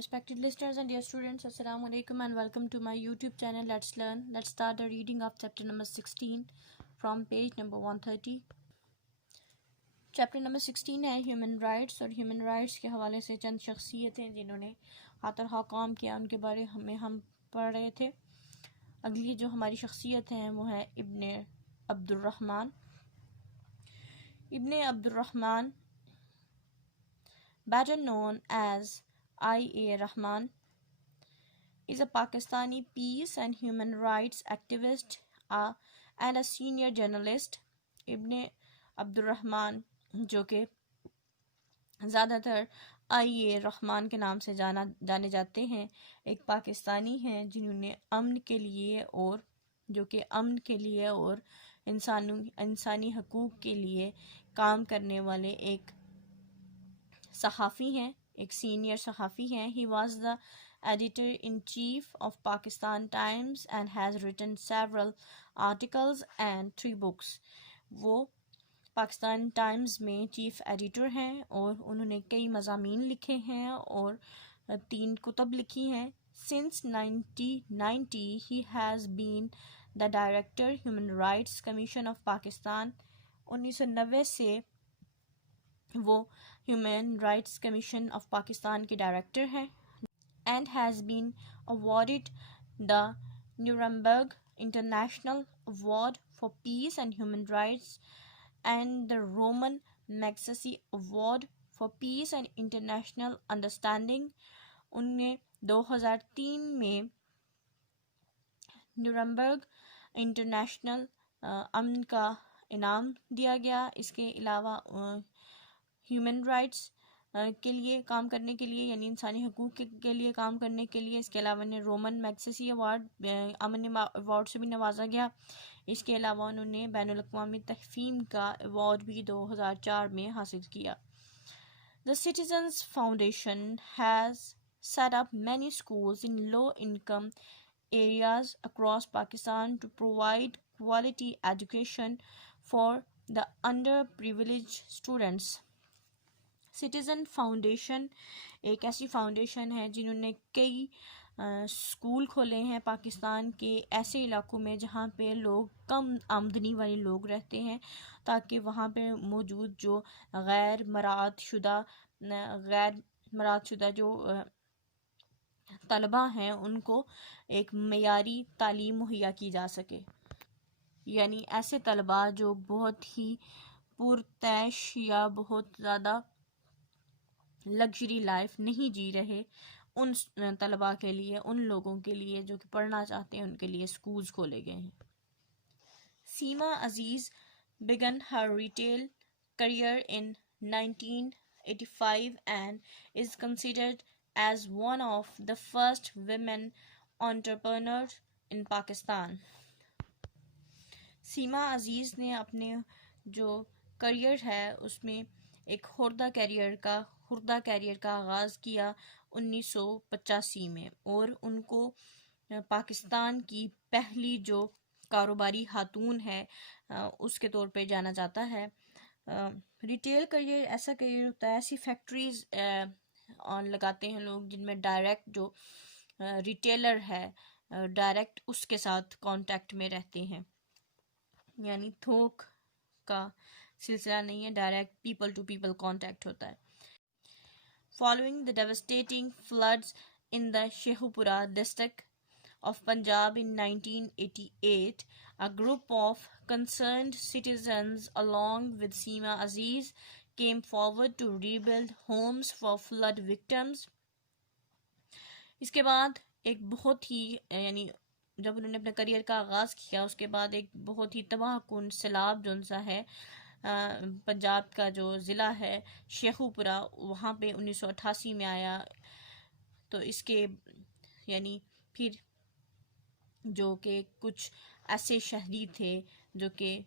Respected listeners and dear students, Assalamu alaikum and welcome to my YouTube channel Let's Learn. Let's start the reading of chapter number 16 from page number 130. Chapter number 16 ہے Human Rights, اور Human Rights کے حوالے سے چند شخصیتیں جنہوں نے خاطرخواہ کام کیا ان کے بارے میں ہم پڑھ رہے تھے. اگلی جو ہماری شخصیت ہیں وہ ہے ابن عبد الرحمن. ابن عبد الرحمن, better known as I.A. Rahman, is a Pakistani peace and human rights activist and a senior journalist. ابن عبد الرحمن جو کہ زیادہ تر I.A. رحمان کے نام سے جانے جاتے ہیں, ایک پاکستانی ہیں جنہوں نے امن کے لیے اور انسانی حقوق کے لیے کام کرنے والے ایک صحافی ہیں, ایک سینئر صحافی ہیں. He was the editor-in-chief of Pakistan Times and has written several articles and 3 books. وہ پاکستان ٹائمز میں چیف ایڈیٹر ہیں اور انہوں نے کئی مضامین لکھے ہیں اور 3 کتب لکھی ہیں. Since 1990 he has been the director Human Rights Commission of Pakistan. 1990 سے وہ human rights commission of Pakistan کے ڈائریکٹر ہیں. And has been awarded the Nuremberg International Award for Peace and Human Rights and the Roman Magsaysay Award for Peace and International Understanding. انہیں 2003 میں نیورمبرگ international امن کا انعام دیا گیا. اس کے علاوہ ہیومن رائٹس کے لیے کام کرنے کے لیے, یعنی انسانی حقوق کے لیے کام کرنے کے لیے, اس کے علاوہ انہیں رومن میگسیسی ایوارڈ امن ایوارڈ سے بھی نوازا گیا. اس کے علاوہ انہوں نے بین الاقوامی تحفیم کا ایوارڈ بھی 2004 میں حاصل کیا. The Citizens Foundation has set up many schools in low-income areas across Pakistan to provide quality education for the underprivileged students. Citizen foundation ایک ایسی فاؤنڈیشن ہے جنہوں نے کئی اسکول کھولے ہیں پاکستان کے ایسے علاقوں میں جہاں پہ لوگ کم آمدنی والے لوگ رہتے ہیں, تاکہ وہاں پہ موجود جو غیر مراعات شدہ جو طلبہ ہیں ان کو ایک معیاری تعلیم مہیا کی جا سکے. یعنی ایسے طلبہ جو بہت ہی پرتعیش یا بہت زیادہ لگژری لائف نہیں جی رہے, ان طلباء کے لیے, ان لوگوں کے لیے جو کہ پڑھنا چاہتے ہیں ان کے لیے سکولز کھولے گئے ہیں. سیما عزیز began her retail career in 1985 and is considered as one of the first women entrepreneurs in Pakistan. سیما عزیز نے اپنے جو کریئر ہے اس میں ایک خوردہ کیریئر کا آغاز کیا 1985 میں, اور ان کو پاکستان کی پہلی جو کاروباری خاتون ہے اس کے طور پہ جانا جاتا ہے. ریٹیل کریئر ایسا کریئر ہوتا ہے, ایسی فیکٹریز لگاتے ہیں لوگ جن میں ڈائریکٹ جو ریٹیلر ہے ڈائریکٹ اس کے ساتھ کانٹیکٹ میں رہتے ہیں, یعنی تھوک کا سلسلہ نہیں ہے, direct people to people contact ہوتا ہے. Following the devastating floods in the Sheikhupura district of Punjab in 1988, a group of concerned citizens along with Seema Aziz came forward to rebuild homes for flood victims. اس کے بعد ایک بہت ہی یعنی جب انہوں نے اپنے کریئر کا آغاز کیا اس کے بعد ایک بہت ہی تباہ کن سیلاب جو سا ہے پنجاب کا جو ضلع ہے شیخوپورہ, وہاں پہ 1988 میں آیا. تو اس کے یعنی پھر جو کہ کچھ ایسے شہری تھے جو کہ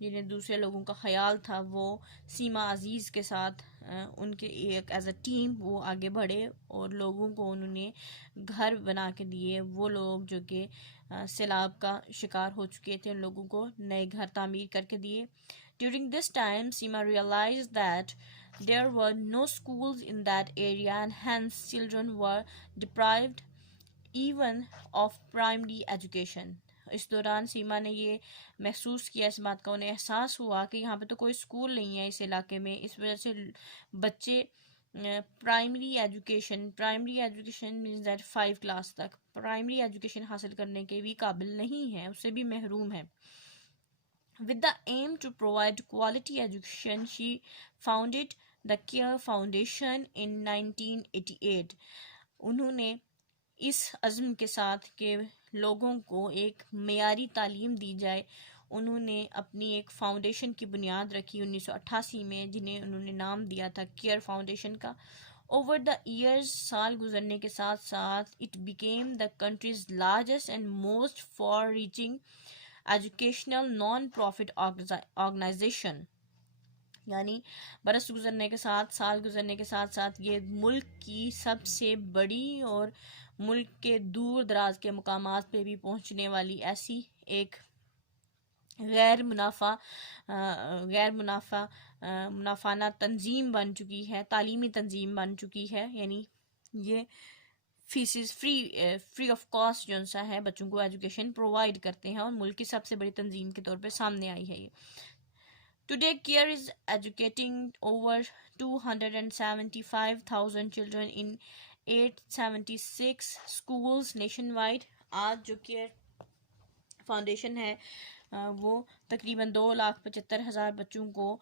جنہیں دوسرے لوگوں کا خیال تھا, وہ سیما عزیز کے ساتھ ان کے ایک ایز اے ٹیم وہ آگے بڑھے اور لوگوں کو انہوں نے گھر بنا کے دیے. وہ لوگ جو کہ سیلاب کا شکار ہو چکے تھے ان لوگوں کو نئے گھر تعمیر کر کے دیے. During this time, Seema realized that there were no schools in that area and hence children were deprived even of primary education. اس دوران سیما نے یہ محسوس کیا اس بات کا، انہیں احساس ہوا کہ یہاں پہ تو کوئی اسکول نہیں ہے اس علاقے میں، اس وجہ سے بچے primary education means that 5 class تک پرائمری ایجوکیشن حاصل کرنے کے بھی قابل نہیں ہیں، اس سے بھی محروم ہیں. With the aim to provide quality education, she founded the CARE Foundation in 1988. انہوں نے اس عزم کے ساتھ کہ لوگوں کو ایک معیاری تعلیم دی جائے، انہوں نے اپنی ایک فاؤنڈیشن کی بنیاد رکھی 1988 میں، جنہیں انہوں نے نام دیا تھا کیئر فاؤنڈیشن کا. اوور دا ایئرز، سال گزرنے کے ساتھ ساتھ it became the country's largest and most far reaching educational non profit organization. یعنی برس گزرنے کے ساتھ، سال گزرنے کے ساتھ ساتھ یہ ملک کی سب سے بڑی اور ملک کے دور دراز کے مقامات پہ بھی پہنچنے والی ایسی ایک غیر منافعانہ تنظیم بن چکی ہے، تعلیمی تنظیم بن چکی ہے. یعنی یہ فیسز فری آف کاسٹ جو سا ہے بچوں کو ایجوکیشن پرووائڈ کرتے ہیں، اور ملک کی سب سے بڑی تنظیم کے طور پہ سامنے آئی ہے یہ. Today, CARE is educating over 275,000 children in 876 schools nationwide. آج جو کیئر فاؤنڈیشن ہے وہ تقریباً 2,75,000 بچوں کو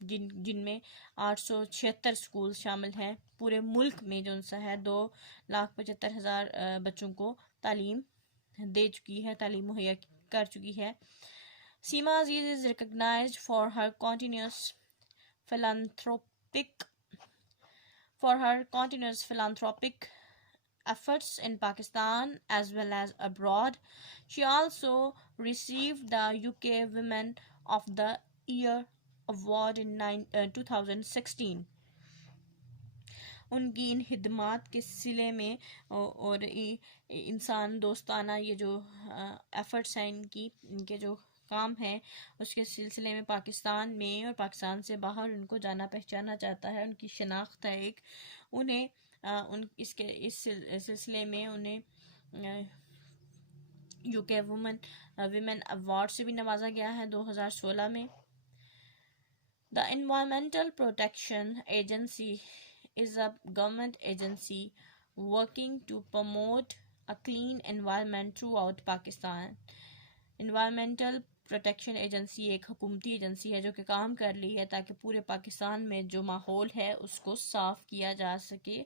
جن میں 876 اسکول شامل ہیں پورے ملک میں، جو سا ہے 2,75,000 بچوں کو تعلیم دے چکی ہے، تعلیم مہیا کر چکی ہے. Seema Aziz is recognized for her continuous philanthropic efforts in Pakistan as well as abroad. She also received the UK Women of the Year award in 2016. ان کی ان خدمات کے سلسلے میں اور انسان دوستانہ یہ جو ایفرٹس ہیں ان کے جو کام ہے اس کے سلسلے میں پاکستان میں اور پاکستان سے باہر ان کو جانا پہچانا جاتا ہے، ان کی شناخت ہے ایک. انہیں اس سلسلے میں انہیں UK ویمن ایوارڈ سے بھی نوازا گیا ہے 2016 میں. The Environmental Protection Agency is a government agency working to promote a clean environment throughout Pakistan. Environmental protection agency ایک حکومتی ایجنسی ہے جو کہ کام کر رہی ہے تاکہ پورے پاکستان میں جو ماحول ہے اس کو صاف کیا جا سکے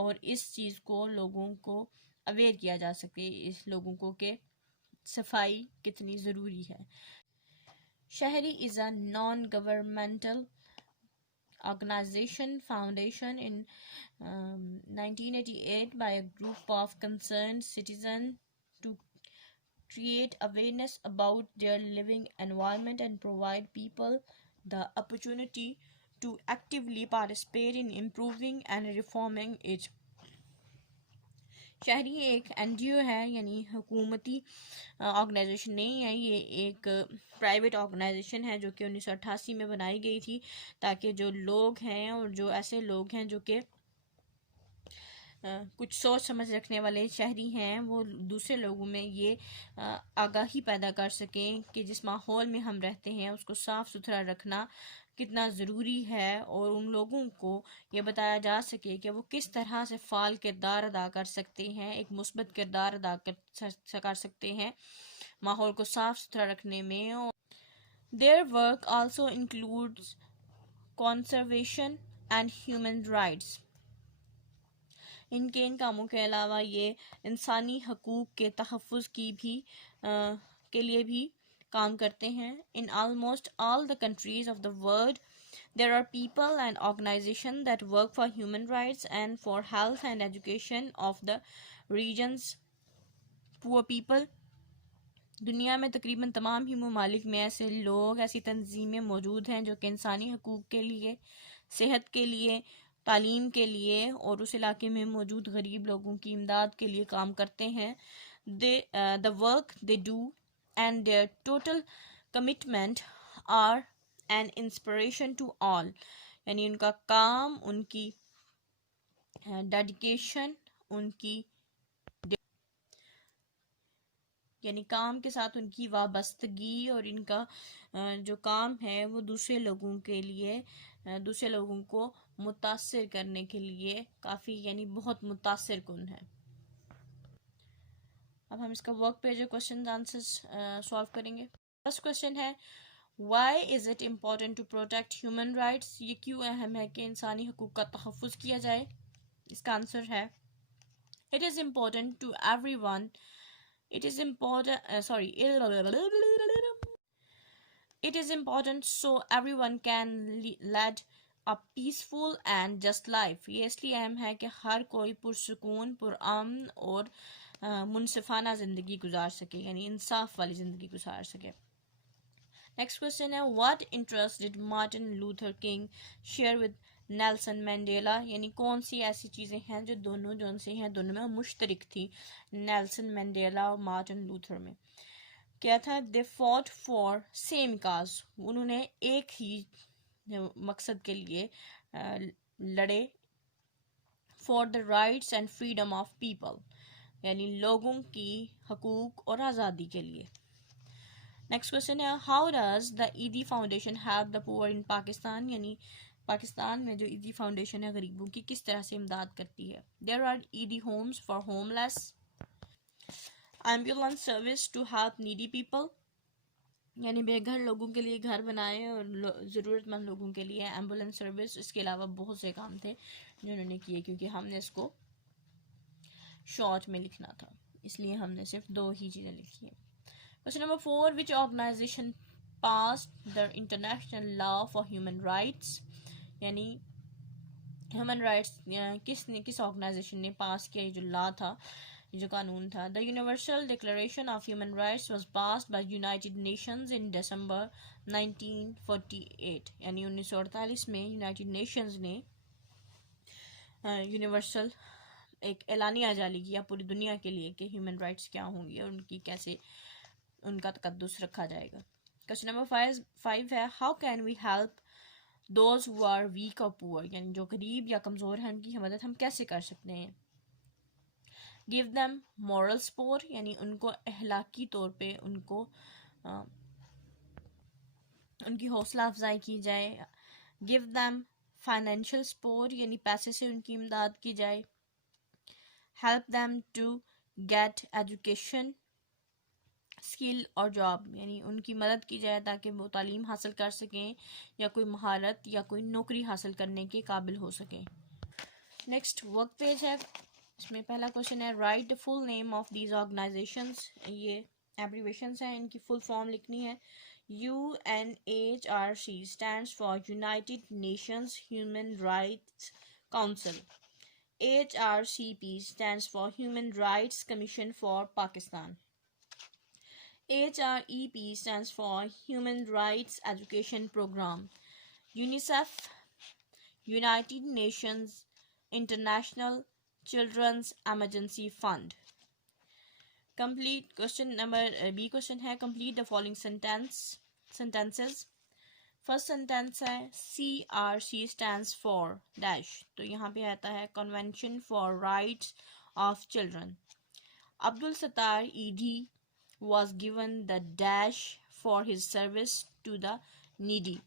اور اس چیز کو لوگوں کو اویئر کیا جا سکے، اس لوگوں کو کہ صفائی کتنی ضروری ہے. Shehri is a non governmental organization foundation in 1988 by a group of concerned citizens to create awareness about their living environment and provide people the opportunity to actively participate in improving and reforming it. شہری ایک NGO ہے، یعنی حکومتی organization نہیں ہے، یہ ایک private organization ہے جو کہ 1988 میں بنائی گئی تھی تاکہ جو لوگ ہیں اور جو ایسے لوگ ہیں جو کہ کچھ سوچ سمجھ رکھنے والے شہری ہیں وہ دوسرے لوگوں میں یہ آگاہی پیدا کر سکیں کہ جس ماحول میں ہم رہتے ہیں اس کو صاف ستھرا رکھنا کتنا ضروری ہے، اور ان لوگوں کو یہ بتایا جا سکے کہ وہ کس طرح سے فعال کردار ادا کر سکتے ہیں، ایک مثبت کردار ادا کر سکتے ہیں ماحول کو صاف ستھرا رکھنے میں. Their work also includes conservation and human rights. ان کاموں کے علاوہ یہ انسانی حقوق کے تحفظ کے لیے بھی کام کرتے ہیں. In almost all the countries of the world, there are people and organizations that work for human rights and for health and education of the region's poor people. دنیا میں تقریباً تمام ہی ممالک میں ایسے لوگ، ایسی تنظیمیں موجود ہیں جو کہ انسانی حقوق کے لیے، صحت کے لیے، تعلیم کے لیے اور اس علاقے میں موجود غریب لوگوں کی امداد کے لیے کام کرتے ہیں. The work they do and their total commitment are and inspiration to all. یعنی ان کا کام، ان کی ڈیڈیکیشن، ان کی یعنی کام کے ساتھ ان کی وابستگی اور ان کا جو کام ہے وہ دوسرے لوگوں کے لیے، دوسرے لوگوں کو متاثر کرنے کے لیے کافی یعنی بہت متاثر کن ہے. اب ہم اس کا work page question answers solve کریں گے. فرسٹ کوشچن ہے Why is it important to protect human rights؟ یہ کیوں اہم ہے کہ انسانی حقوق کا تحفظ کیا جائے؟ اس کا آنسر ہے It is important to everyone. It is important It is important so everyone can lead a peaceful and just life. یہ اس لیے اہم ہے کہ ہر کوئی پرسکون، پرامن اور منصفانہ زندگی گزار سکے، یعنی انصاف والی زندگی گزار سکے. نیکسٹ کوشچن ہے What interest did Martin Luther King share with Nelson Mandela؟ یعنی کون سی ایسی چیزیں ہیں جو دونوں میں مشترک تھی نیلسن مینڈیلا اور مارٹن لوتھر میں. کیا تھا؟ They fought for same cause. انہوں نے ایک ہی مقصد کے لیے لڑے. For the rights and freedom of people. یعنی لوگوں کی حقوق اور آزادی کے لیے. نیکسٹ کوشچن ہے How does the ED Foundation help the poor in Pakistan؟ یعنی پاکستان میں جو ED فاؤنڈیشن ہے غریبوں کی کس طرح سے امداد کرتی ہے. There are ED homes for homeless, ambulance service to help needy people. یعنی بے گھر لوگوں کے لیے گھر بنائے اور ضرورت مند لوگوں کے لیے ایمبولینس سروس. اس کے علاوہ بہت سے کام تھے جو انہوں نے کیے، کیونکہ ہم نے اس کو شارٹ میں لکھنا تھا اس لیے ہم نے صرف 2 ہی چیزیں لکھی ہیں. Question number 4 Which organization passed the International Law for Human Rights؟ یعنی ہیومن رائٹس کس آرگنائزیشن نے پاس کیا یہ جو لا تھا، یہ جو قانون تھا. The Universal Declaration of Human Rights was passed by United Nations in December 1948. یعنی 1948 میں یونائٹڈ نیشنز نے یونیورسل ایک اعلانیہ جاری کیا پوری دنیا کے لیے کہ ہیومن رائٹس کیا ہوں گی اور ان کی کیسے ان کا تقدس رکھا جائے گا. کوشچن نمبر 5 ہے How can we help those who are weak or poor؟ یعنی جو غریب یا کمزور ہیں ان کی مدد ہم کیسے کر سکتے ہیں. Give them moral support، یعنی ان کو اخلاقی طور پہ ان کی حوصلہ افزائی کی جائے. Give them financial support، یعنی پیسے سے ان کی امداد کی جائے. Help them to get education, skill اور جاب، یعنی ان کی مدد کی جائے تاکہ وہ تعلیم حاصل کر سکیں یا کوئی مہارت یا کوئی نوکری حاصل کرنے کے قابل ہو سکیں. نیکسٹ ورک پیج ہے، اس میں پہلا کوشچن ہے write the full name of these organizations. یہ ایبریویشنز ہیں، ان کی فل فارم لکھنی ہے. UNHRC stands for United Nations Human Rights Council. HRCP stands for Human Rights Commission for Pakistan. HREP stands for Human Rights Education Program. UNICEF, United Nations International Children's Emergency Fund. Complete question number B question ہے complete the following sentences. First sentence ہے CRC stands for dash. تو یہاں پہ آتا ہے Convention for Rights of Children. Abdul Sattar ED was given the dash for his service to the needy.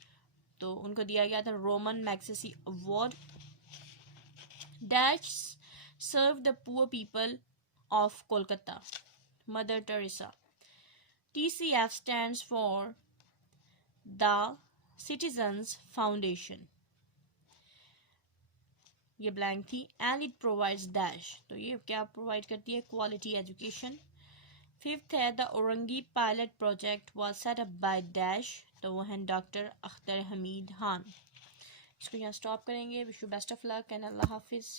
تو ان کو دیا گیا تھا Roman میگسیسی award. Dash served the poor people of Kolkata. Mother Teresa. TCF stands for the Citizens Foundation. یہ blank تھی. And it provides dash. تو یہ کیا پرووائڈ کرتی ہے؟ Quality education. ففتھ ہے the Orangi pilot project was set up by dash. تو وہ ہیں ڈاکٹر اختر حمید خان. اس کو یہاں سٹاپ کریں گے. wish you best of luck and اللہ حافظ.